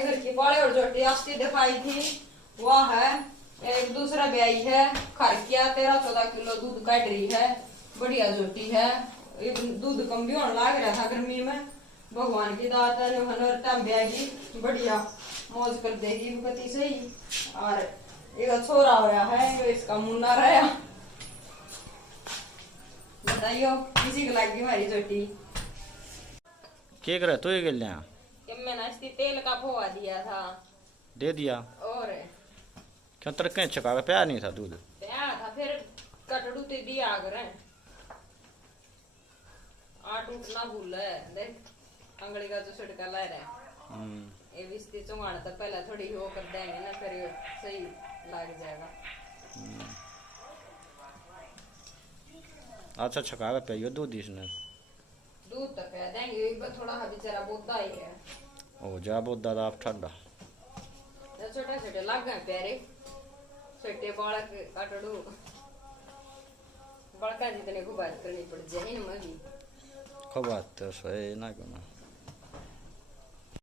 हमारे घर की बाले और जोटी अस्ती दिखाई थी वह है। एक दूसरा ब्याई है खरकिया 13-14 किलो दूध काट रही है। बढ़िया जोटी है। दूध कम भी होने लग रहा था गर्मी में। भगवान की दात है टाइम ब्यागी बढ़िया मौज कर देगी पति सही। और एक छोरा होया है इसका मुन्ना रहा। बताइयो किसी को लगी हमारी जोटी क्या करे तो ये गलिया कि मैंने इसकी तेल का फोआ दिया था दे दिया और क्यों तरक्के चका के प्यार नहीं था दूध प्या था फिर कटड़ू ते दिया अगर आट उठना भूल है देख अंगड़ी का जो छिड़का ला रहा है ये बिस्ती चुंगाना तो पहले थोड़ी वो कर देंगे ना फिर सही लग जाएगा। अच्छा छका के पियो दूध इसने दूध तो कह देंगे थोड़ा सा बेचारा बोता ही है। ओ जा बहुत दादा आप ठंडा छोटे छोटे लग गए प्यारे छोटे बालक कटड़ू बड़का जितने को बात करनी पड़ जाए ना मगी खबर तो सही ना क्यों ना